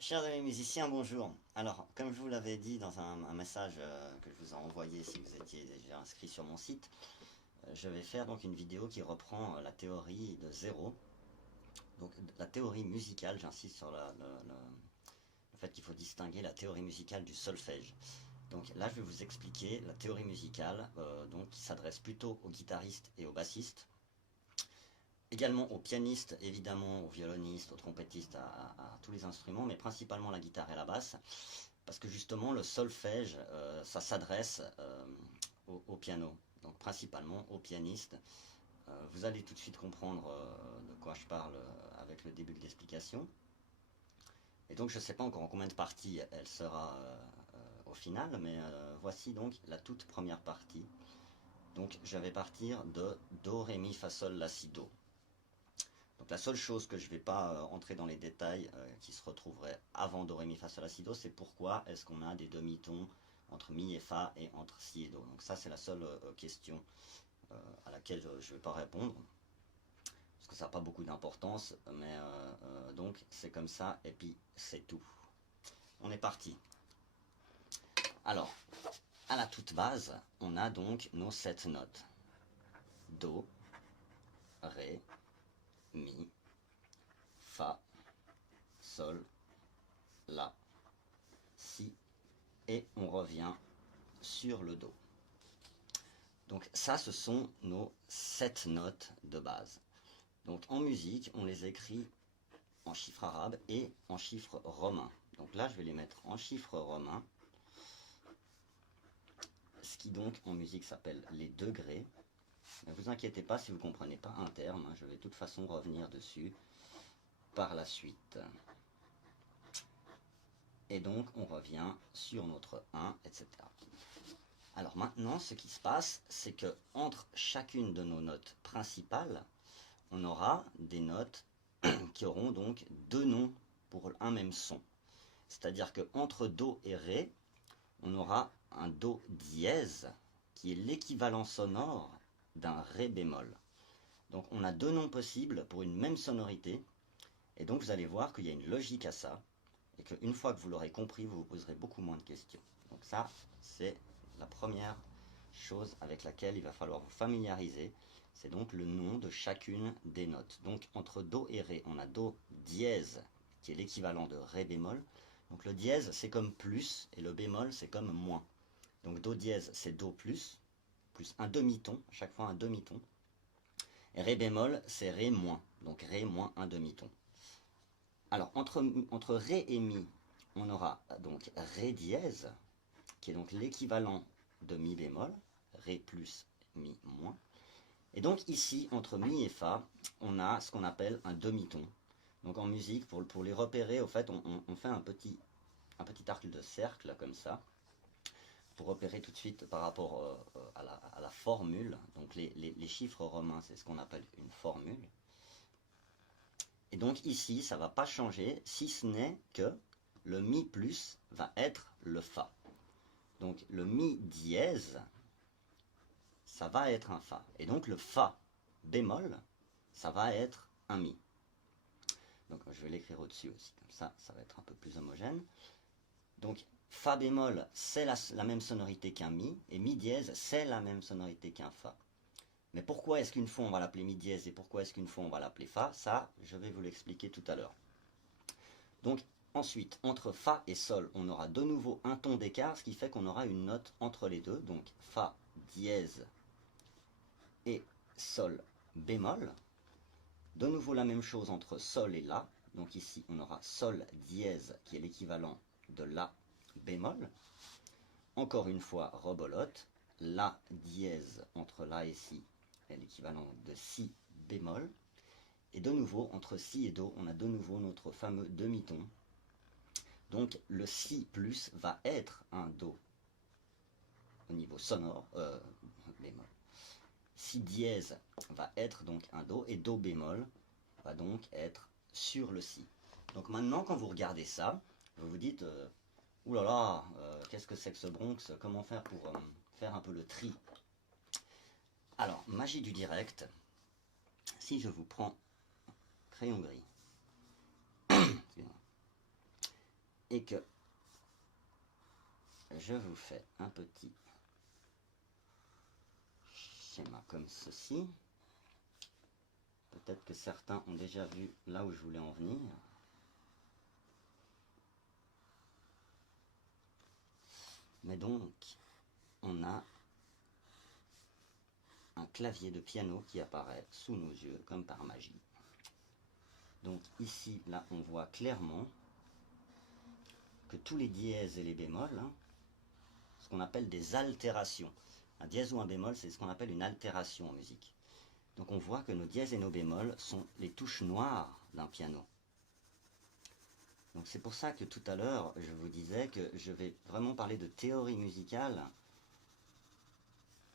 Chers amis musiciens, bonjour. Alors, comme je vous l'avais dit dans un message que je vous ai envoyé si vous étiez déjà inscrit sur mon site, je vais faire donc une vidéo qui reprend la théorie de zéro. Donc, la théorie musicale, j'insiste sur le fait qu'il faut distinguer la théorie musicale du solfège. Donc là, je vais vous expliquer la théorie musicale donc, qui s'adresse plutôt aux guitaristes et aux bassistes. Également aux pianistes, évidemment, aux violonistes, aux trompettistes, à tous les instruments, mais principalement la guitare et la basse, parce que justement le solfège, ça s'adresse au piano, donc principalement aux pianistes. Vous allez tout de suite comprendre de quoi je parle avec le début de l'explication. Et donc je ne sais pas encore en combien de parties elle sera au final, mais voici donc la toute première partie. Donc je vais partir de Do, Ré, Mi, Fa, Sol, La, Si, Do. Donc la seule chose que je ne vais pas entrer dans les détails qui se retrouveraient avant Do, Ré, Mi, Fa, Sol, La, Si, Do, c'est pourquoi est-ce qu'on a des demi-tons entre Mi et Fa et entre Si et Do. Donc ça c'est la seule question à laquelle je ne vais pas répondre, parce que ça n'a pas beaucoup d'importance, mais donc c'est comme ça et puis c'est tout. On est parti. Alors, à la toute base, on a donc nos 7 notes. Do, Ré, Mi, Fa, Sol, La, Si, et on revient sur le Do. Donc ça, ce sont nos 7 notes de base. Donc en musique, on les écrit en chiffres arabes et en chiffres romains. Donc là, je vais les mettre en chiffres romains, ce qui donc en musique s'appelle les degrés. Ne vous inquiétez pas si vous ne comprenez pas un terme, je vais de toute façon revenir dessus par la suite. Et donc on revient sur notre 1, etc. Alors maintenant, ce qui se passe, c'est que entre chacune de nos notes principales, on aura des notes qui auront donc deux noms pour un même son. C'est-à-dire qu'entre Do et Ré, on aura un Do dièse qui est l'équivalent sonore d'un Ré bémol. Donc on a deux noms possibles pour une même sonorité, et donc vous allez voir qu'il y a une logique à ça, et qu'une fois que vous l'aurez compris, vous vous poserez beaucoup moins de questions. Donc ça, c'est la première chose avec laquelle il va falloir vous familiariser, c'est donc le nom de chacune des notes. Donc entre Do et Ré, on a Do dièse, qui est l'équivalent de Ré bémol. Donc le dièse, c'est comme plus, et le bémol, c'est comme moins. Donc Do dièse, c'est Do plus un demi-ton, à chaque fois un demi-ton. Et Ré bémol, c'est Ré moins, donc Ré moins un demi-ton. Alors, entre Ré et Mi, on aura donc Ré dièse, qui est donc l'équivalent de Mi bémol, Ré plus, Mi moins. Et donc ici, entre Mi et Fa, on a ce qu'on appelle un demi-ton. Donc en musique, pour les repérer, au fait, on fait un petit arc de cercle, comme ça, pour repérer tout de suite par rapport à la formule. Donc les chiffres romains, c'est ce qu'on appelle une formule. Et donc ici, ça ne va pas changer, si ce n'est que le Mi plus va être le Fa. Donc le Mi dièse, ça va être un Fa. Et donc le Fa bémol, ça va être un Mi. Donc je vais l'écrire au-dessus aussi, comme ça, ça va être un peu plus homogène. Donc Fa bémol, c'est la même sonorité qu'un Mi, et Mi dièse, c'est la même sonorité qu'un Fa. Mais pourquoi est-ce qu'une fois on va l'appeler Mi dièse et pourquoi est-ce qu'une fois on va l'appeler Fa? Ça, je vais vous l'expliquer tout à l'heure. Donc ensuite, entre Fa et Sol, on aura de nouveau un ton d'écart, ce qui fait qu'on aura une note entre les deux. Donc Fa dièse et Sol bémol. De nouveau la même chose entre Sol et La. Donc ici, on aura Sol dièse, qui est l'équivalent de La bémol. Encore une fois, rebolote. La dièse entre La et Si est l'équivalent de Si bémol. Et de nouveau, entre Si et Do, on a de nouveau notre fameux demi-ton. Donc le Si plus va être un Do au niveau sonore, bémol. Si dièse va être donc un Do, et Do bémol va donc être sur le Si. Donc maintenant, quand vous regardez ça, vous vous dites ouh là là, qu'est-ce que c'est que ce Bronx? Comment faire pour faire un peu le tri? Alors, magie du direct, si je vous prends crayon gris, et que je vous fais un petit schéma comme ceci. Peut-être que certains ont déjà vu là où je voulais en venir. Mais donc, on a un clavier de piano qui apparaît sous nos yeux comme par magie. Donc ici, là, on voit clairement que tous les dièses et les bémols, hein, ce qu'on appelle des altérations. Un dièse ou un bémol, c'est ce qu'on appelle une altération en musique. Donc on voit que nos dièses et nos bémols sont les touches noires d'un piano. Donc c'est pour ça que tout à l'heure, je vous disais que je vais vraiment parler de théorie musicale,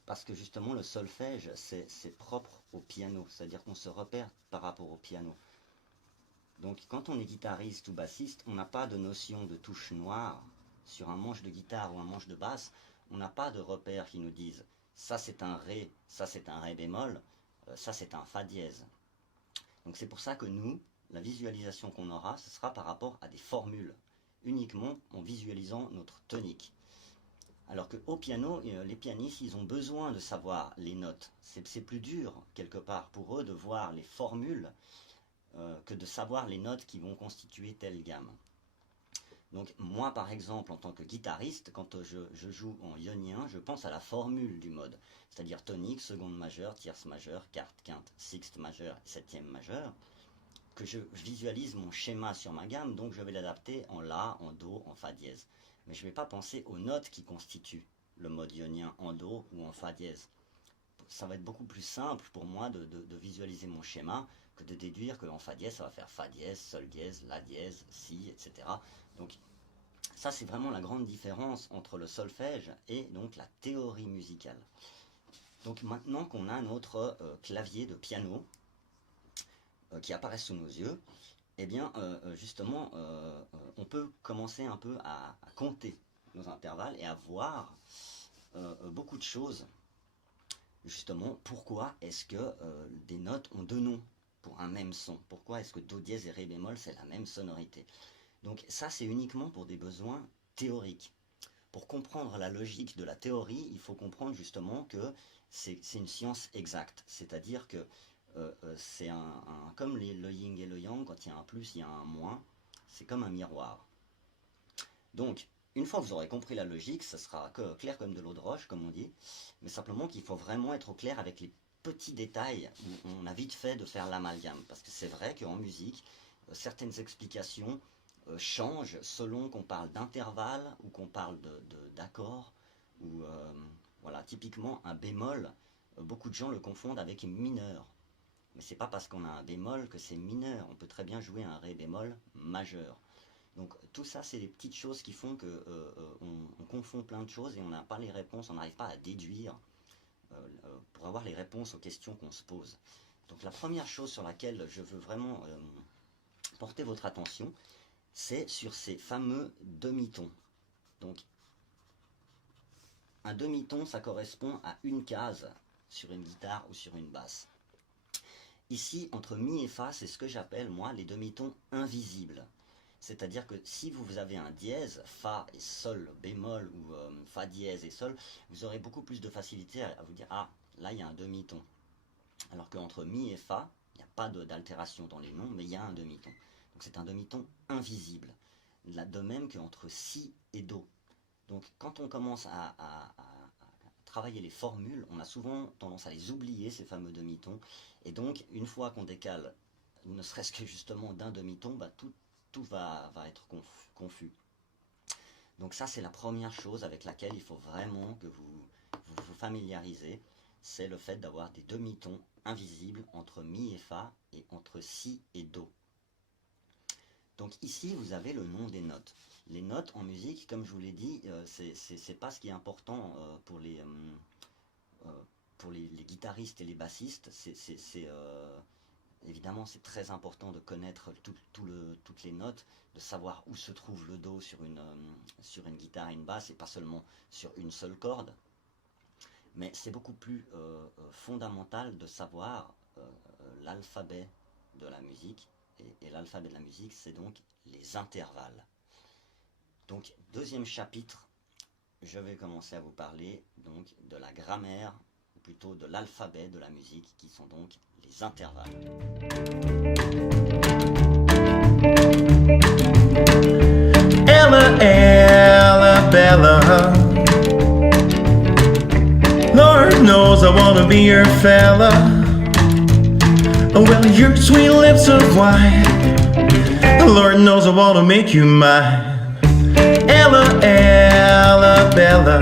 parce que justement le solfège, c'est propre au piano, c'est-à-dire qu'on se repère par rapport au piano. Donc quand on est guitariste ou bassiste, on n'a pas de notion de touche noire sur un manche de guitare ou un manche de basse. On n'a pas de repères qui nous disent ça c'est un ré, ça c'est un ré bémol, ça c'est un fa dièse. Donc c'est pour ça que nous, la visualisation qu'on aura, ce sera par rapport à des formules, uniquement en visualisant notre tonique. Alors qu'au piano, les pianistes, ils ont besoin de savoir les notes. C'est plus dur, quelque part, pour eux de voir les formules que de savoir les notes qui vont constituer telle gamme. Donc moi par exemple en tant que guitariste, quand je joue en ionien, je pense à la formule du mode, c'est-à-dire tonique, seconde majeure, tierce majeure, quarte, quinte, sixte majeure, septième majeure, que je visualise mon schéma sur ma gamme, donc je vais l'adapter en la, en do, en fa dièse. Mais je ne vais pas penser aux notes qui constituent le mode ionien en do ou en fa dièse. Ça va être beaucoup plus simple pour moi de visualiser mon schéma que de déduire qu'en fa dièse, ça va faire fa dièse, sol dièse, la dièse, si, etc. Donc ça, c'est vraiment la grande différence entre le solfège et donc la théorie musicale. Donc maintenant qu'on a notre clavier de piano qui apparaît sous nos yeux, eh bien justement, on peut commencer un peu à compter nos intervalles et à voir beaucoup de choses. Justement, pourquoi est-ce que des notes ont deux noms pour un même son? Pourquoi est-ce que do dièse et ré bémol, c'est la même sonorité? Donc ça, c'est uniquement pour des besoins théoriques. Pour comprendre la logique de la théorie, il faut comprendre justement que c'est une science exacte. C'est-à-dire que c'est comme le yin et le yang, quand il y a un plus, il y a un moins. C'est comme un miroir. Donc, une fois que vous aurez compris la logique, ça sera clair comme de l'eau de roche, comme on dit, mais simplement qu'il faut vraiment être au clair avec les petits détails où on a vite fait de faire l'amalgame. Parce que c'est vrai qu'en musique, certaines explications changent selon qu'on parle d'intervalle ou qu'on parle d'accords. Ou voilà, typiquement un bémol, beaucoup de gens le confondent avec mineur. Mais c'est pas parce qu'on a un bémol que c'est mineur. On peut très bien jouer un ré bémol majeur. Donc tout ça, c'est des petites choses qui font que on confond plein de choses et on n'a pas les réponses, on n'arrive pas à déduire pour avoir les réponses aux questions qu'on se pose. Donc la première chose sur laquelle je veux vraiment porter votre attention, c'est sur ces fameux demi-tons. Donc un demi-ton, ça correspond à une case sur une guitare ou sur une basse. Ici, entre mi et fa, c'est ce que j'appelle, moi, les demi-tons invisibles. C'est-à-dire que si vous avez un dièse, fa et sol bémol ou fa dièse et sol, vous aurez beaucoup plus de facilité à vous dire ah, là il y a un demi-ton. Alors qu'entre mi et fa, il n'y a pas d'altération dans les noms, mais il y a un demi-ton. Donc c'est un demi-ton invisible. Là, de même qu'entre si et do. Donc quand on commence à travailler les formules, on a souvent tendance à les oublier, ces fameux demi-tons. Et donc une fois qu'on décale, ne serait-ce que justement d'un demi-ton, bah, tout va être confus. Donc ça, c'est la première chose avec laquelle il faut vraiment que vous vous familiarisez, c'est le fait d'avoir des demi-tons invisibles entre mi et fa et entre si et do. Donc ici, vous avez le nom des notes. Les notes en musique, comme je vous l'ai dit, c'est pas ce qui est important pour les guitaristes et les bassistes. Évidemment, c'est très important de connaître toutes les notes, de savoir où se trouve le do sur une guitare et une basse, et pas seulement sur une seule corde. Mais c'est beaucoup plus fondamental de savoir l'alphabet de la musique. Et l'alphabet de la musique, c'est donc les intervalles. Donc, deuxième chapitre, je vais commencer à vous parler donc de la grammaire, ou plutôt de l'alphabet de la musique, qui sont donc les intervalles. Ella, Ella, Bella, Lord knows I wanna be your fella. Oh, well, your sweet lips of wine, Lord knows I wanna make you mine. Ella, Ella, Bella,